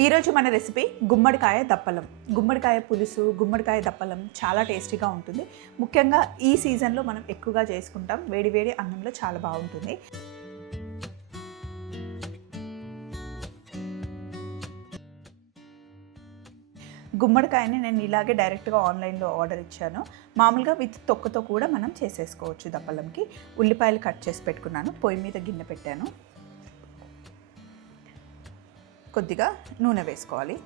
ఈరోజు మన రెసిపీ గుమ్మడికాయ దప్పలం. గుమ్మడికాయ పులుసు గుమ్మడికాయ దప్పలం చాలా టేస్టీగా ఉంటుంది. ముఖ్యంగా ఈ సీజన్లో మనం ఎక్కువగా చేసుకుంటాం. వేడి వేడి అన్నంలో చాలా బాగుంటుంది. గుమ్మడికాయని నేను ఇలాగే డైరెక్ట్గా ఆన్లైన్లో ఆర్డర్ ఇచ్చాను. మామూలుగా విత్ తొక్కతో కూడా మనం చేసేసుకోవచ్చు దప్పలంకి. ఉల్లిపాయలు కట్ చేసి పెట్టుకున్నాను. పొయ్యి మీద గిన్నె పెట్టాను. కొద్దిగా నూనె వేసుకోవాలి.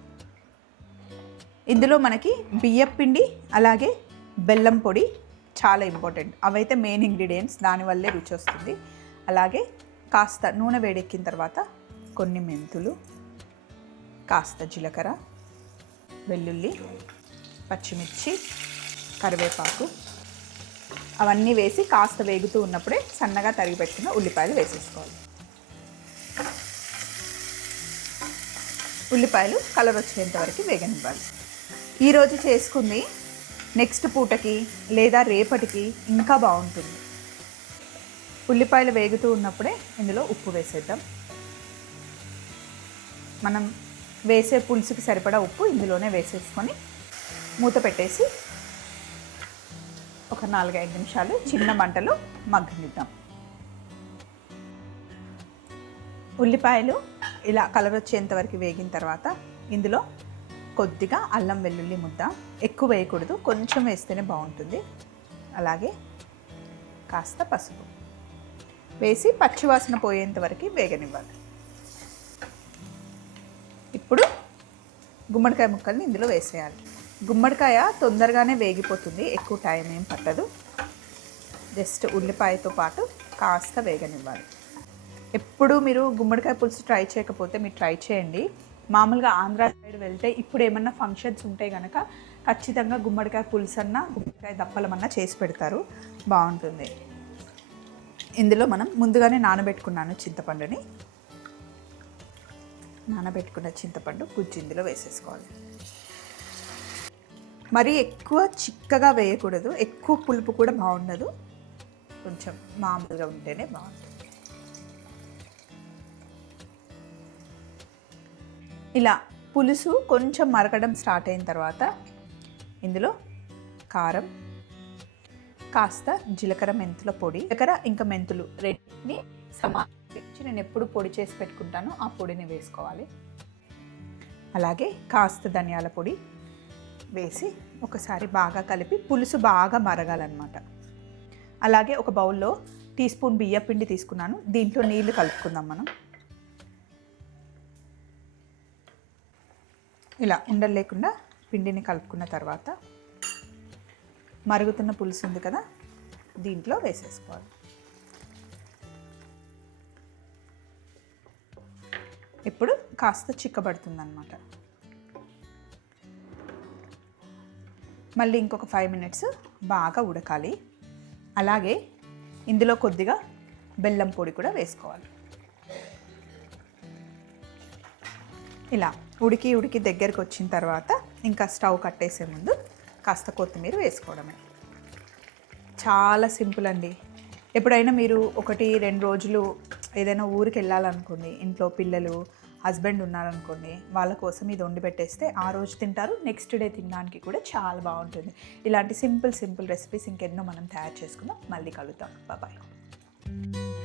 ఇందులో మనకి బియ్యం పిండి అలాగే బెల్లం పొడి చాలా ఇంపార్టెంట్ అవైతే మెయిన్ ఇంగ్రీడియంట్స్ దానివల్లే రుచి వస్తుంది. అలాగే కాస్త నూనె వేడెక్కిన తర్వాత కొన్ని మెంతులు కాస్త జీలకర్ర వెల్లుల్లి పచ్చిమిర్చి కరివేపాకు అవన్నీ వేసి కాస్త వేగుతూ ఉన్నప్పుడే సన్నగా తరిగి పెట్టుకున్న ఉల్లిపాయలు వేసేసుకోవాలి. ఉల్లిపాయలు కలర్ వచ్చేంత వరకు వేగనివ్వాలి. ఈరోజు చేసుకుంది నెక్స్ట్ పూటకి లేదా రేపటికి ఇంకా బాగుంటుంది. ఉల్లిపాయలు వేగుతూ ఉన్నప్పుడే ఇందులో ఉప్పు వేసేద్దాం. మనం వేసే పులుసుకి సరిపడా ఉప్పు ఇందులోనే వేసేసుకొని మూత పెట్టేసి ఒక నాలుగైదు నిమిషాలు చిన్న మంటలో మగ్గనిద్దాం. ఉల్లిపాయలు ఇలా కలర్ వచ్చేంత వరకు వేగిన తర్వాత ఇందులో కొద్దిగా అల్లం వెల్లుల్లి ముద్ద ఎక్కువ వేయకూడదు కొంచెం వేస్తేనే బాగుంటుంది. అలాగే కాస్త పసుపు. వేసి పచ్చివాసన పోయేంత వరకు వేగనివ్వాలి. ఇప్పుడు గుమ్మడికాయ ముక్కల్ని ఇందులో వేసేయాలి. గుమ్మడికాయ తొందరగానే వేగిపోతుంది ఎక్కువ టైం ఏం పట్టదు. జస్ట్ ఉల్లిపాయతో పాటు కాస్త వేగనివ్వాలి. ఎప్పుడు మీరు గుమ్మడికాయ పులుసు ట్రై చేయకపోతే మీరు ట్రై చేయండి. మామూలుగా ఆంధ్ర సైడ్ వెళ్తే ఇప్పుడు ఏమన్నా ఫంక్షన్స్ ఉంటే కనుక ఖచ్చితంగా గుమ్మడికాయ పులుసు అన్న గుమ్మడికాయ దప్పలమన్నా చేసి పెడతారు. బాగుంటుంది. ఇందులో మనం ముందుగానే నానబెట్టుకున్నాను చింతపండుని. నానబెట్టుకున్న చింతపండు గుజ్జు ఇందులో వేసేసుకోవాలి. మరీ ఎక్కువ చిక్కగా వేయకూడదు. ఎక్కువ పులుపు కూడా బాగుండదు. కొంచెం మామూలుగా ఉంటేనే బాగుంటుంది. ఇలా పులుసు కొంచెం మరగడం స్టార్ట్ అయిన తర్వాత ఇందులో కారం కాస్త జీలకర్ర మెంతుల పొడి జీలకర్ర ఇంకా మెంతులు రెండింటిని సమాచి నేను ఎప్పుడు పొడి చేసి పెట్టుకుంటానో ఆ పొడిని వేసుకోవాలి. అలాగే కాస్త ధనియాల పొడి వేసి ఒకసారి బాగా కలిపి పులుసు బాగా మరగాలన్నమాట. అలాగే ఒక బౌల్లో టీ స్పూన్ బియ్య పిండి తీసుకున్నాను. దీంట్లో నీళ్ళు కలుపుకుందాం మనం. ఇలా ఉండలు లేకుండా పిండిని కలుపుకున్న తర్వాత మరుగుతున్న పులుసు ఉంది కదా దీంట్లో వేసేసుకోవాలి. ఇప్పుడు కాస్త చిక్కబడుతుంది అనమాట మళ్ళీ ఇంకొక ఫైవ్ మినిట్స్ బాగా ఉడకాలి. అలాగే ఇందులో కొద్దిగా బెల్లం పొడి కూడా వేసుకోవాలి. ఇలా ఉడికి ఉడికి దగ్గరికి వచ్చిన తర్వాత ఇంకా స్టవ్ కట్టేసే ముందు కాస్త కొత్తిమీర వేసుకోవడమే. చాలా సింపుల్ అండి. ఎప్పుడైనా మీరు ఒకటి రెండు రోజులు ఏదైనా ఊరికి వెళ్ళాలనుకోండి ఇంట్లో పిల్లలు హస్బెండ్ ఉన్నారనుకోండి వాళ్ళ కోసం ఇది వండి పెట్టేస్తే ఆ రోజు తింటారు నెక్స్ట్ డే తినడానికి కూడా చాలా బాగుంటుంది. ఇలాంటి సింపుల్ సింపుల్ రెసిపీస్ ఇంకెన్నో మనం తయారు చేసుకుందాం. మళ్ళీ కలుద్దాం. బాయ్